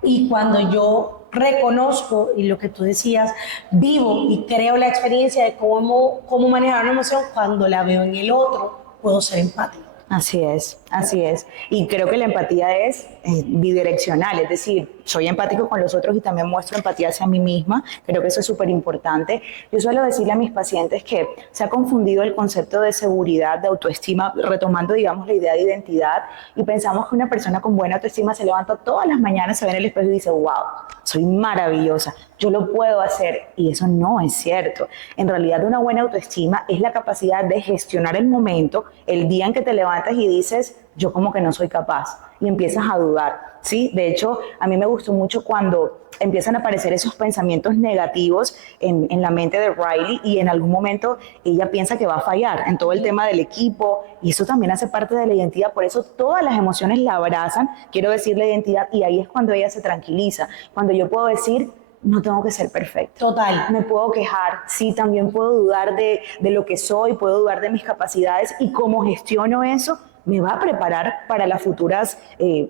Y cuando yo reconozco, y lo que tú decías, vivo y creo la experiencia de cómo manejar una emoción, cuando la veo en el otro, puedo ser empática. Así es, así es. Y creo que la empatía es bidireccional, es decir, soy empático con los otros y también muestro empatía hacia mí misma. Creo que eso es súper importante. Yo suelo decirle a mis pacientes que se ha confundido el concepto de seguridad, de autoestima, retomando, digamos, la idea de identidad, y pensamos que una persona con buena autoestima se levanta todas las mañanas, se ve en el espejo y dice, wow, soy maravillosa, yo lo puedo hacer, y eso no es cierto. En realidad, una buena autoestima es la capacidad de gestionar el momento, el día en que te levantas y dices, yo como que no soy capaz, y empiezas a dudar, ¿sí? De hecho, a mí me gustó mucho cuando empiezan a aparecer esos pensamientos negativos en la mente de Riley, y en algún momento ella piensa que va a fallar en todo el tema del equipo, y eso también hace parte de la identidad. Por eso todas las emociones la abrazan, quiero decir la identidad, y ahí es cuando ella se tranquiliza, cuando yo puedo decir, no tengo que ser perfecto. Total. Me puedo quejar, sí, también puedo dudar de lo que soy, puedo dudar de mis capacidades, y cómo gestiono eso me va a preparar para las futuras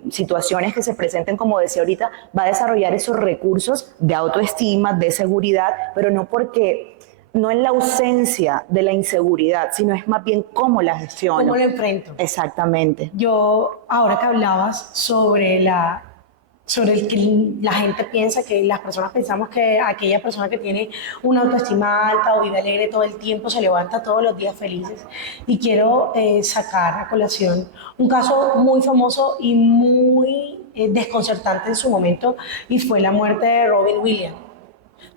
situaciones que se presenten. Como decía ahorita, va a desarrollar esos recursos de autoestima, de seguridad, pero no en la ausencia de la inseguridad, sino es más bien cómo la gestiono. ¿Cómo lo enfrento? Exactamente. Yo, ahora que hablabas sobre el que la gente piensa, que las personas pensamos que aquella persona que tiene una autoestima alta o vive alegre todo el tiempo se levanta todos los días felices. Y quiero sacar a colación un caso muy famoso y muy desconcertante en su momento, y fue la muerte de Robin Williams.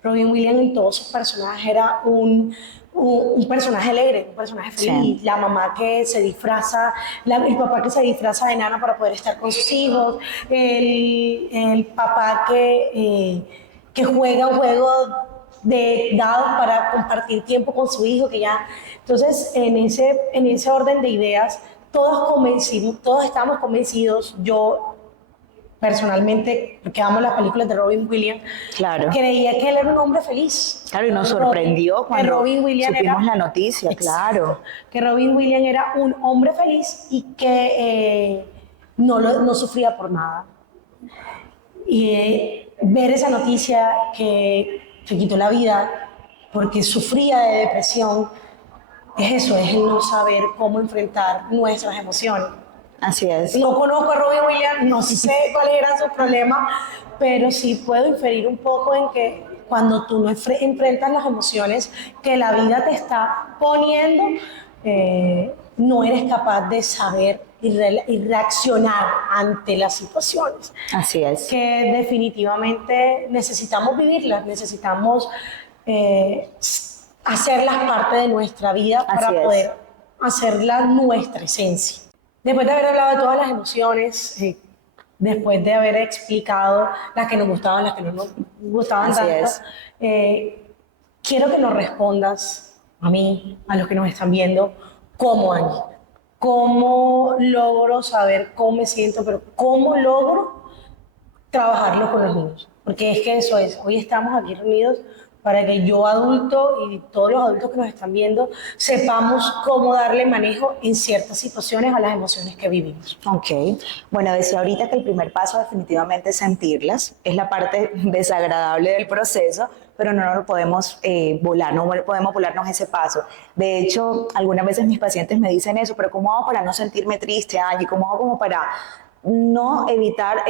Robin Williams en todos sus personajes era un personaje alegre, un personaje feliz, Sí. la mamá que se disfraza, el papá que se disfraza de nana para poder estar con sus hijos, el papá que juega un juego de dados para compartir tiempo con su hijo, que ya... Entonces, en ese orden de ideas, todos estábamos convencidos, yo personalmente, porque amo las películas de Robin Williams, Claro. creía que él era un hombre feliz. Claro, y nos sorprendió cuando Robin Williams supimos la noticia, claro. Que Robin Williams era un hombre feliz y que no sufría por nada. Y ver esa noticia que se quitó la vida porque sufría de depresión, es eso, es el no saber cómo enfrentar nuestras emociones. Así es. No conozco a Robin Williams, no sé cuáles eran sus problemas, pero sí puedo inferir un poco en que cuando tú no enfrentas las emociones que la vida te está poniendo, no eres capaz de saber y reaccionar ante las situaciones. Así es. Que definitivamente necesitamos vivirlas, necesitamos hacerlas parte de nuestra vida para poder hacerla nuestra esencia. Después de haber hablado de todas las emociones, después de haber explicado las que nos gustaban, las que no nos gustaban Así tanto, es. quiero que nos respondas a mí, a los que nos están viendo, cómo Angie, cómo logro saber cómo me siento, pero cómo logro trabajarlo con los niños. Porque es que eso es, hoy estamos aquí reunidos para que yo adulto y todos los adultos que nos están viendo sepamos cómo darle manejo en ciertas situaciones a las emociones que vivimos. Ok, bueno, decía ahorita que el primer paso definitivamente es sentirlas, es la parte desagradable del proceso, pero no lo podemos volar, no podemos volarnos ese paso. De hecho, algunas veces mis pacientes me dicen eso, pero ¿cómo hago para no sentirme triste, Angie? ¿Cómo hago como para no evitar,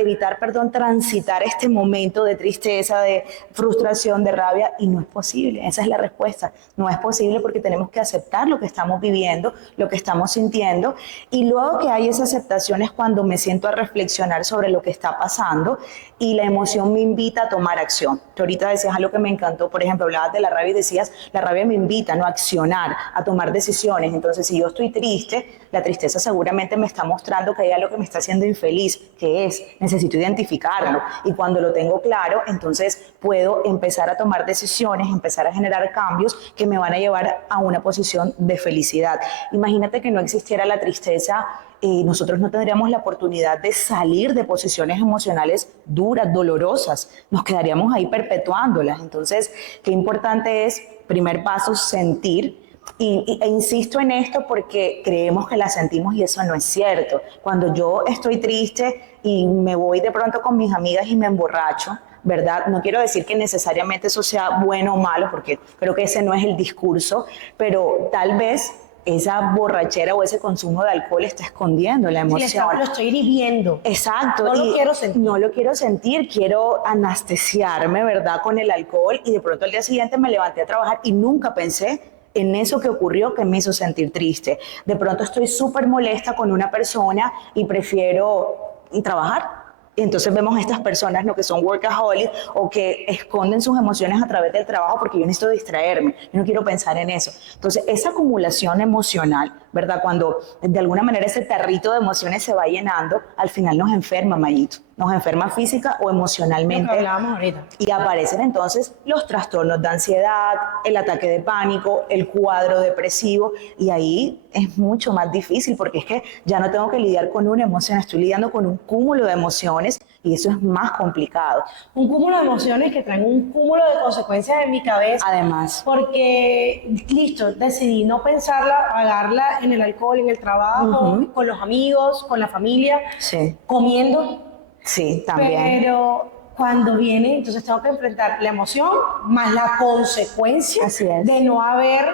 transitar este momento de tristeza, de frustración, de rabia? Y no es posible, esa es la respuesta. No es posible porque tenemos que aceptar lo que estamos viviendo, lo que estamos sintiendo, y luego que hay esa aceptación es cuando me siento a reflexionar sobre lo que está pasando y la emoción me invita a tomar acción. Tú ahorita decías algo que me encantó, por ejemplo, hablabas de la rabia y decías, la rabia me invita, ¿no?, a accionar, a tomar decisiones. Entonces, si yo estoy triste, la tristeza seguramente me está mostrando que hay algo que me está haciendo infeliz, que es, necesito identificarlo, y cuando lo tengo claro, entonces puedo empezar a tomar decisiones, empezar a generar cambios que me van a llevar a una posición de felicidad. Imagínate que no existiera la tristeza, nosotros no tendríamos la oportunidad de salir de posiciones emocionales duras, dolorosas, nos quedaríamos ahí perpetuándolas. Entonces, qué importante es, primer paso, sentir. E insisto en esto porque creemos que la sentimos y eso no es cierto. Cuando yo estoy triste y me voy de pronto con mis amigas y me emborracho, ¿verdad? No quiero decir que necesariamente eso sea bueno o malo, porque creo que ese no es el discurso, pero tal vez esa borrachera o ese consumo de alcohol está escondiendo la emoción. Sí, lo estoy viviendo. Exacto. No lo quiero sentir. No lo quiero sentir, quiero anestesiarme, ¿verdad?, con el alcohol, y de pronto al día siguiente me levanté a trabajar y nunca pensé en eso que ocurrió que me hizo sentir triste. De pronto estoy súper molesta con una persona y prefiero trabajar. Entonces vemos a estas personas, ¿no?, que son workaholics o que esconden sus emociones a través del trabajo porque yo necesito distraerme, yo no quiero pensar en eso. Entonces esa acumulación emocional, ¿verdad?, cuando de alguna manera ese tarrito de emociones se va llenando, al final nos enferma, Mayito, nos enferma física o emocionalmente. Lo que hablábamos ahorita. Y aparecen entonces los trastornos de ansiedad, el ataque de pánico, el cuadro depresivo, y ahí es mucho más difícil porque es que ya no tengo que lidiar con una emoción, estoy lidiando con un cúmulo de emociones y eso es más complicado. Un cúmulo de emociones que traen un cúmulo de consecuencias en mi cabeza. Además, porque, listo, decidí no pensarla, pagarla en el alcohol, en el trabajo, con los amigos, con la familia, sí, comiendo. sí, también. Pero cuando viene, entonces tengo que enfrentar la emoción más la consecuencia Así es. de no haber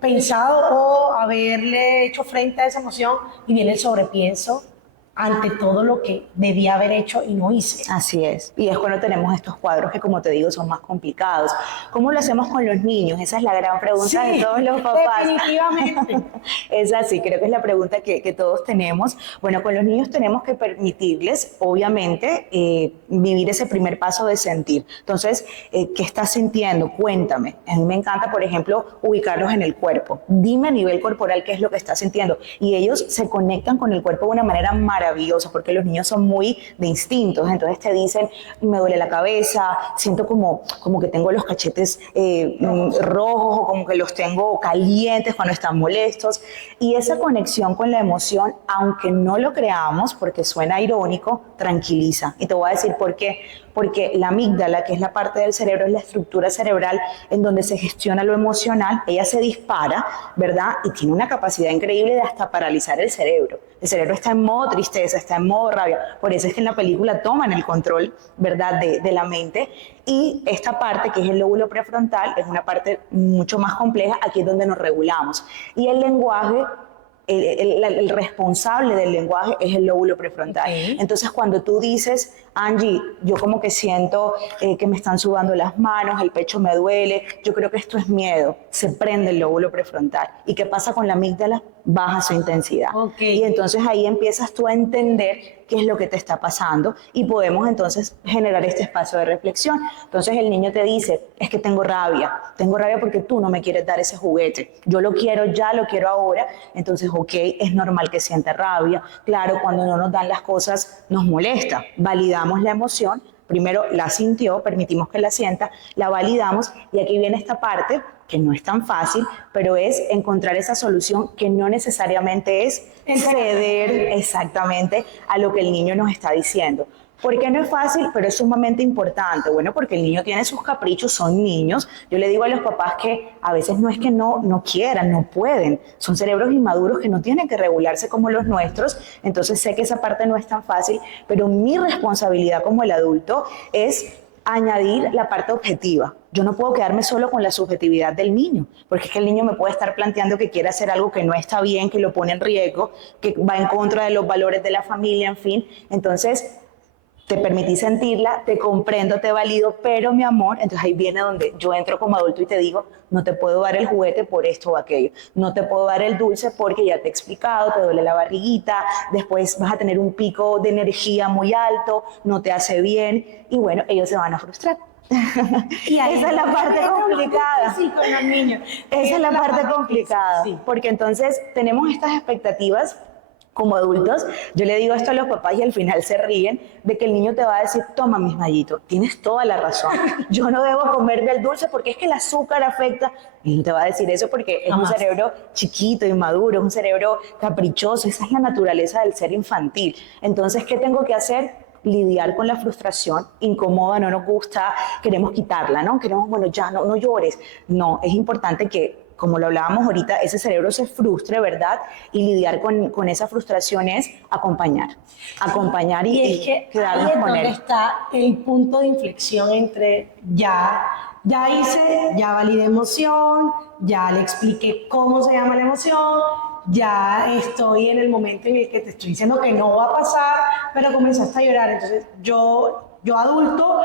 pensado o haberle hecho frente a esa emoción, y viene el sobrepienso ante todo lo que debía haber hecho y no hice. Así es. Y es cuando tenemos estos cuadros que, como te digo, son más complicados. ¿Cómo lo hacemos con los niños? Esa es la gran pregunta de todos los papás. Definitivamente. Es así, creo que es la pregunta que todos tenemos. Bueno, con los niños tenemos que permitirles, obviamente, vivir ese primer paso de sentir. Entonces, ¿qué estás sintiendo? Cuéntame. A mí me encanta, por ejemplo, ubicarlos en el cuerpo. Dime a nivel corporal qué es lo que estás sintiendo. Y ellos se conectan con el cuerpo de una manera maravillosa, porque los niños son muy de instintos. Entonces te dicen, me duele la cabeza, siento como que tengo los cachetes rojos, o como que los tengo calientes cuando están molestos. Y esa conexión con la emoción, aunque no lo creamos, porque suena irónico, tranquiliza. Y te voy a decir por qué. Porque la amígdala, que es la parte del cerebro, es la estructura cerebral en donde se gestiona lo emocional, ella se dispara, ¿verdad? Y tiene una capacidad increíble de hasta paralizar el cerebro. El cerebro está en modo tristeza, está en modo rabia. Por eso es que en la película toman el control, ¿verdad?, de la mente. Y esta parte, que es el lóbulo prefrontal, es una parte mucho más compleja. Aquí es donde nos regulamos. Y el lenguaje, el responsable del lenguaje es el lóbulo prefrontal. Okay. Entonces, cuando tú dices, Angie, yo como que siento que me están sudando las manos, el pecho me duele, yo creo que esto es miedo, se prende el lóbulo prefrontal. ¿Y qué pasa con la amígdala? baja su intensidad. Ok. Y entonces ahí empiezas tú a entender qué es lo que te está pasando y podemos entonces generar este espacio de reflexión. Entonces el niño te dice, es que tengo rabia porque tú no me quieres dar ese juguete, yo lo quiero ya, lo quiero ahora. Entonces, ok, es normal que sienta rabia. Claro, cuando no nos dan las cosas nos molesta, validamos la emoción. Primero la sintió, permitimos que la sienta, la validamos y aquí viene esta parte que no es tan fácil, pero es encontrar esa solución que no necesariamente es ceder exactamente a lo que el niño nos está diciendo. ¿Por qué no es fácil, pero es sumamente importante? Bueno, porque el niño tiene sus caprichos, son niños. Yo le digo a los papás que a veces no es que no quieran, no pueden. Son cerebros inmaduros que no tienen que regularse como los nuestros. Entonces sé que esa parte no es tan fácil, pero mi responsabilidad como el adulto es añadir la parte objetiva. Yo no puedo quedarme solo con la subjetividad del niño, porque es que el niño me puede estar planteando que quiere hacer algo que no está bien, que lo pone en riesgo, que va en contra de los valores de la familia, en fin. Entonces, te permití sentirla, te comprendo, te valido, pero mi amor, entonces ahí viene donde yo entro como adulto y te digo, no te puedo dar el juguete por esto o aquello, no te puedo dar el dulce porque ya te he explicado, te duele la barriguita, después vas a tener un pico de energía muy alto, no te hace bien, y bueno, ellos se van a frustrar. Y ahí esa es la parte complicada. Sí, con los niños. Esa es la parte complicada, sí. porque entonces tenemos estas expectativas como adultos. Yo le digo esto a los papás y al final se ríen de que el niño te va a decir, toma mis mallitos, tienes toda la razón, yo no debo comerme el dulce porque es que el azúcar afecta. Y no te va a decir eso porque es un cerebro chiquito, inmaduro, es un cerebro caprichoso, esa es la naturaleza del ser infantil. Entonces, ¿qué tengo que hacer? Lidiar con la frustración, incomoda, no nos gusta, queremos quitarla, ¿no? Queremos, bueno, ya no llores. No, es importante que, como lo hablábamos ahorita, ese cerebro se frustre, ¿verdad? Y lidiar con esa frustración es acompañar Y es que quedarnos ahí es con donde él. está el punto de inflexión entre ya hice, ya validé emoción, ya le expliqué cómo se llama la emoción, ya estoy en el momento en el que te estoy diciendo que no va a pasar, pero comenzaste a llorar. Entonces yo adulto,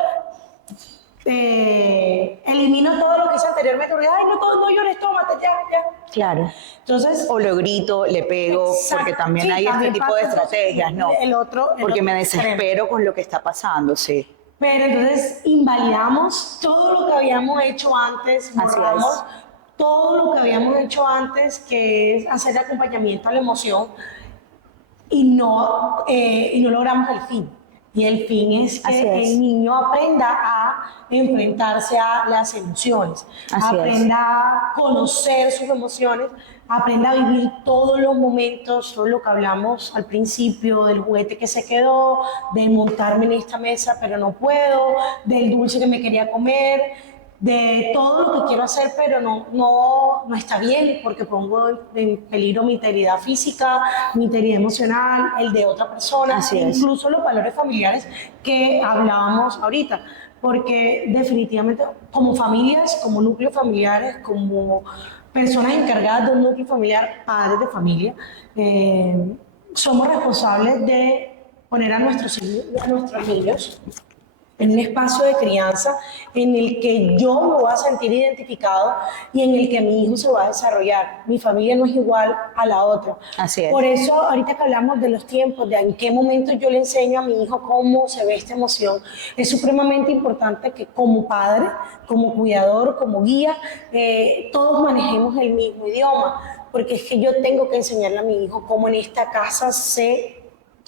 elimino todo lo que hice anteriormente, porque, ay, no llores, tómate, ya. Claro. Entonces, O lo grito, le pego, exacto, porque también sí, hay también este tipo de pasa, estrategias, ¿no? el otro Porque me extremo. desespero con lo que está pasando, sí. Pero entonces invalidamos todo lo que habíamos hecho antes, borramos todo lo que habíamos hecho antes, que es hacer acompañamiento a la emoción, y no logramos el fin. Y el fin es Así que es. el niño aprenda a enfrentarse a las emociones, Así aprenda a conocer sus emociones, aprenda a vivir todos los momentos, todo lo que hablamos al principio, del juguete que se quedó, de montarme en esta mesa pero no puedo, del dulce que me quería comer, de todo lo que quiero hacer, pero no está bien, porque pongo en peligro mi integridad física, mi integridad emocional, el de otra persona, Así e es. incluso los valores familiares que hablábamos ahorita. Porque definitivamente, como familias, como núcleos familiares, como personas encargadas de un núcleo familiar, padres de familia, somos responsables de poner a nuestros niños en un espacio de crianza en el que yo me voy a sentir identificado y en el que mi hijo se va a desarrollar. Mi familia no es igual a la otra. Así es. Por eso, ahorita que hablamos de los tiempos, de en qué momento yo le enseño a mi hijo cómo se ve esta emoción, es supremamente importante que como padre, como cuidador, como guía, todos manejemos el mismo idioma, porque es que yo tengo que enseñarle a mi hijo cómo en esta casa se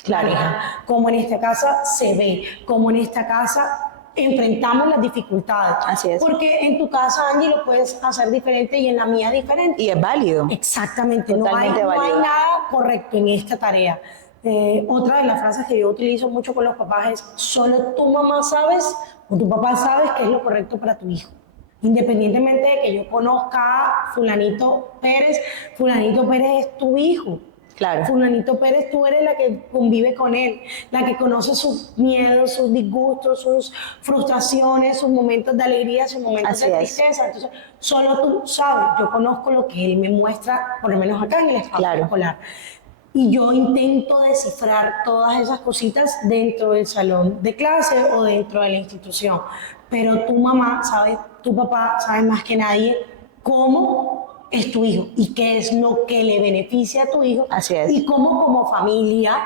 maneja, cómo en esta casa se ve, cómo en esta casa enfrentamos las dificultades. Así es. Porque en tu casa, Angie, lo puedes hacer diferente y en la mía diferente. Y es válido. Exactamente, Totalmente no hay válido. nada correcto en esta tarea. Otra de las frases que yo utilizo mucho con los papás es: solo tu mamá sabes o tu papá sabes qué es lo correcto para tu hijo. Independientemente de que yo conozca a fulanito Pérez es tu hijo. Claro. Fulanito Pérez, tú eres la que convive con él, la que conoce sus miedos, sus disgustos, sus frustraciones, sus momentos de alegría, sus momentos Así de es. tristeza. Entonces, solo tú sabes, yo conozco lo que él me muestra, por lo menos acá en el espacio escolar. Y yo intento descifrar todas esas cositas dentro del salón de clase o dentro de la institución. Pero tu mamá sabe, tu papá sabe más que nadie cómo es tu hijo y qué es lo que le beneficia a tu hijo. Así es. Y cómo como familia,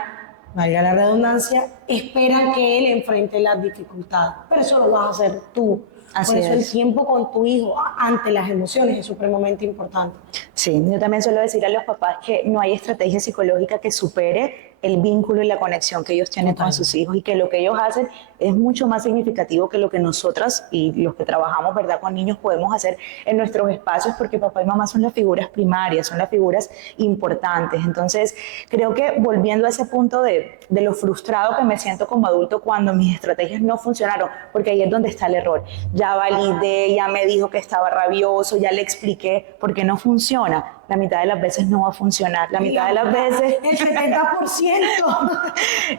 valga la redundancia, esperan que él enfrente las dificultades. Pero eso lo vas a hacer tú. Así Por eso el es. tiempo con tu hijo ante las emociones es supremamente importante. Sí, yo también suelo decir a los papás que no hay estrategia psicológica que supere el vínculo y la conexión que ellos tienen con sus hijos y que lo que ellos hacen es mucho más significativo que lo que nosotras y los que trabajamos, ¿verdad?, con niños podemos hacer en nuestros espacios, porque papá y mamá son las figuras primarias, son las figuras importantes. Entonces, creo que volviendo a ese punto de lo frustrado que me siento como adulto cuando mis estrategias no funcionaron, porque ahí es donde está el error. Ya validé, ya me dijo que estaba rabioso, ya le expliqué por qué no funciona. La mitad de las veces no va a funcionar. La mitad de las veces... El 70%.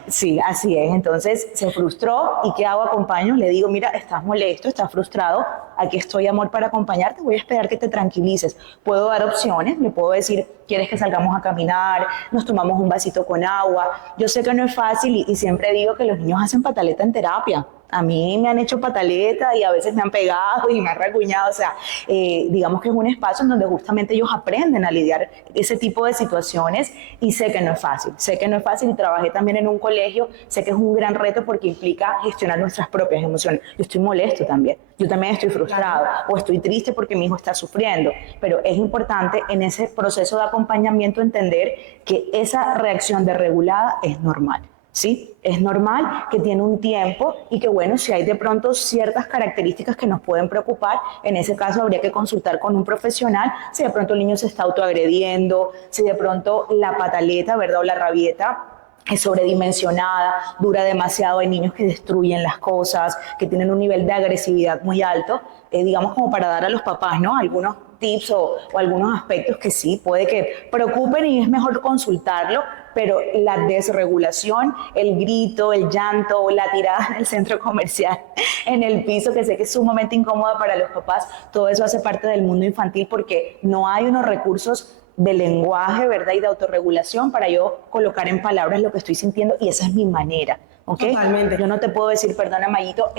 Sí, así es. Entonces se frustró y ¿qué hago? Acompaño, le digo, mira, estás molesto, estás frustrado, aquí estoy, amor, para acompañarte, voy a esperar que te tranquilices. Puedo dar opciones, le puedo decir, ¿quieres que salgamos a caminar? Nos tomamos un vasito con agua. Yo sé que no es fácil y siempre digo que los niños hacen pataleta en terapia. A mí me han hecho pataleta y a veces me han pegado y me han rasguñado. O sea, digamos que es un espacio en donde justamente ellos aprenden a lidiar ese tipo de situaciones y sé que no es fácil. Sé que no es fácil y trabajé también en un colegio. Sé que es un gran reto porque implica gestionar nuestras propias emociones. Yo estoy molesto también. Yo también estoy frustrado o estoy triste porque mi hijo está sufriendo. Pero es importante en ese proceso de acompañamiento entender que esa reacción desregulada es normal. ¿Sí? Es normal, que tiene un tiempo y que bueno, si hay de pronto ciertas características que nos pueden preocupar, en ese caso habría que consultar con un profesional, si de pronto el niño se está autoagrediendo, si de pronto la pataleta, ¿verdad? O la rabieta es sobredimensionada, dura demasiado, hay niños que destruyen las cosas, que tienen un nivel de agresividad muy alto, digamos como para dar a los papás, ¿no?, algunos tips o algunos aspectos que sí puede que preocupen y es mejor consultarlo, pero la desregulación, el grito, el llanto, la tirada en el centro comercial, en el piso, que sé que es sumamente incómoda para los papás, todo eso hace parte del mundo infantil porque no hay unos recursos de lenguaje, ¿verdad?, y de autorregulación para yo colocar en palabras lo que estoy sintiendo y esa es mi manera. ¿Okay? Totalmente. Yo no te puedo decir, perdona, Mayito,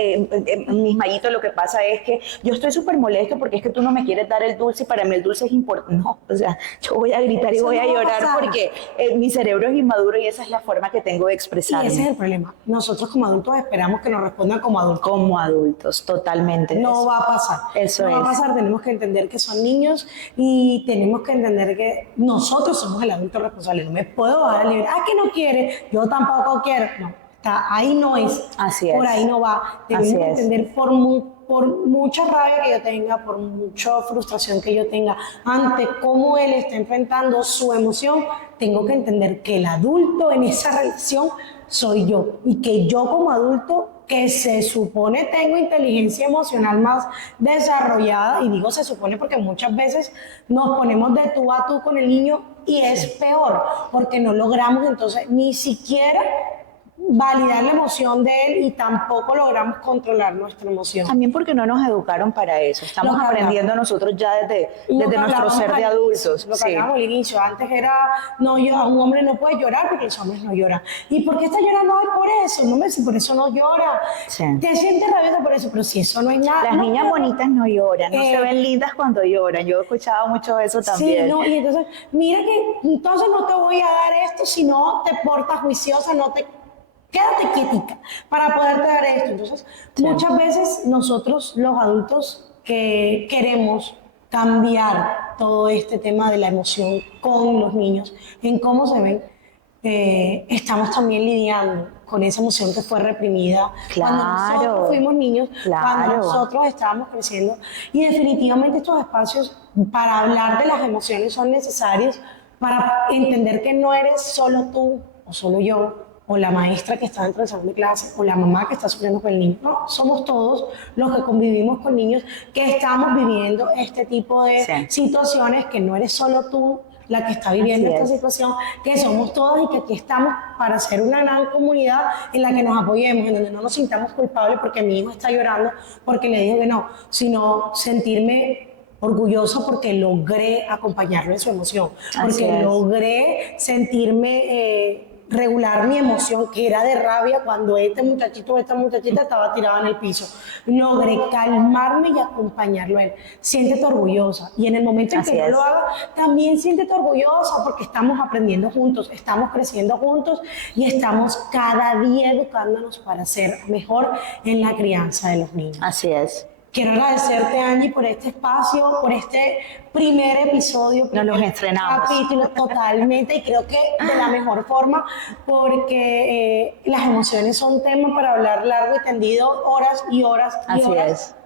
mis Mayito, lo que pasa es que yo estoy súper molesto porque es que tú no me quieres dar el dulce y para mí el dulce es importante. No, o sea, yo voy a gritar y Eso voy a no va a llorar pasar. porque mi cerebro es inmaduro y esa es la forma que tengo de Y expresarme. ese es el problema. Nosotros como adultos esperamos que nos respondan como adultos. Como adultos, totalmente. No Eso. va a pasar. Eso no va a es. pasar. Tenemos que entender que son niños y tenemos que entender que nosotros somos el adulto responsable. No me puedo dar libre. Ah, que no quiere. Yo tampoco quiero. No. Ahí no es. Así es. Por ahí no va. Tenemos Así que es. entender por mucha rabia que yo tenga, por mucha frustración que yo tenga ante cómo él está enfrentando su emoción, tengo que entender que el adulto en esa relación soy yo y que yo como adulto que se supone tengo inteligencia emocional más desarrollada, y digo se supone porque muchas veces nos ponemos de tú a tú con el niño y es peor porque no logramos entonces ni siquiera validar la emoción de él y tampoco logramos controlar nuestra emoción. También porque no nos educaron para eso. Estamos aprendiendo nosotros ya desde nuestro ser de adultos. Lo que hablábamos al inicio, antes era, no, un hombre no puede llorar porque los hombres no lloran. ¿Y por qué está llorando hoy por eso? No me si por eso no llora. Sí. Te sientes rabioso por eso, pero si eso no es nada. Las niñas bonitas no lloran, no se ven Eh, lindas cuando lloran. Yo he escuchado mucho eso también. Sí, no, y entonces, mira que entonces no te voy a dar esto si no te portas juiciosa, no te... Quédate quietica para poderte dar esto. Entonces, muchas veces nosotros, los adultos, que queremos cambiar todo este tema de la emoción con los niños, en cómo se ven, estamos también lidiando con esa emoción que fue reprimida cuando nosotros fuimos niños, cuando nosotros estábamos creciendo. Y definitivamente estos espacios para hablar de las emociones son necesarios para entender que no eres solo tú o solo yo, o la maestra que está dentro del salón de clase, o la mamá que está sufriendo con el niño. No, somos todos los que convivimos con niños que estamos viviendo este tipo de situaciones, que no eres solo tú la que está viviendo esta situación, que somos todos y que aquí estamos para ser una gran comunidad en la que nos apoyemos, en donde no nos sintamos culpables porque mi hijo está llorando porque le dije que no, sino sentirme orgulloso porque logré acompañarlo en su emoción, porque logré sentirme regular mi emoción, que era de rabia cuando este muchachito o esta muchachita estaba tirada en el piso. Logré calmarme y acompañarlo a él. Siéntete orgullosa. Y en el momento en Así que yo es. lo haga, también siéntete orgullosa porque estamos aprendiendo juntos, estamos creciendo juntos y estamos cada día educándonos para ser mejor en la crianza de los niños. Así es. Quiero agradecerte, Angie, por este espacio, por este primer episodio. Nos los estrenamos. Capítulo, totalmente, y creo que de la mejor forma, porque las emociones son tema para hablar largo y tendido, horas y horas y Así horas.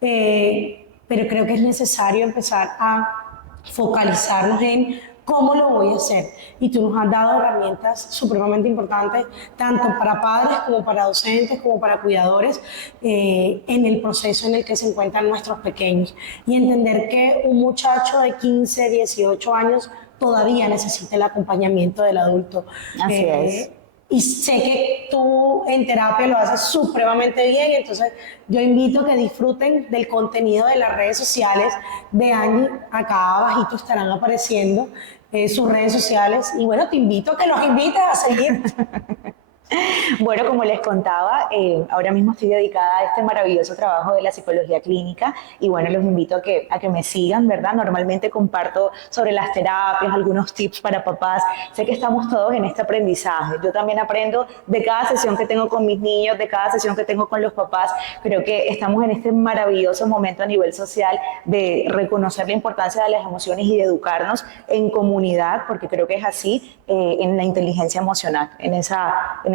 Pero creo que es necesario empezar a focalizarnos en cómo lo voy a hacer. Y tú nos has dado herramientas supremamente importantes, tanto para padres como para docentes, como para cuidadores, en el proceso en el que se encuentran nuestros pequeños. Y entender que un muchacho de 15, 18 años todavía necesita el acompañamiento del adulto. Así es. Y sé que tú en terapia lo haces supremamente bien, entonces yo invito a que disfruten del contenido de las redes sociales de Angie. Acá abajito estarán apareciendo sus redes sociales y bueno, te invito a que los invites a seguir. Bueno, como les contaba, ahora mismo estoy dedicada a este maravilloso trabajo de la psicología clínica y bueno, los invito a que me sigan, ¿verdad? Normalmente comparto sobre las terapias, algunos tips para papás. Sé que estamos todos en este aprendizaje. Yo también aprendo de cada sesión que tengo con mis niños, de cada sesión que tengo con los papás. Creo que estamos en este maravilloso momento a nivel social de reconocer la importancia de las emociones y de educarnos en comunidad, porque creo que es así, en la inteligencia emocional, en esa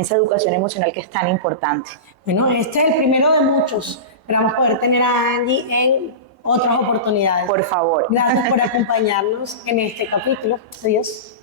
educación emocional que es tan importante. Bueno, este es el primero de muchos. Esperamos poder tener a Angie en otras oportunidades. Por favor. Gracias por acompañarnos en este capítulo. Adiós.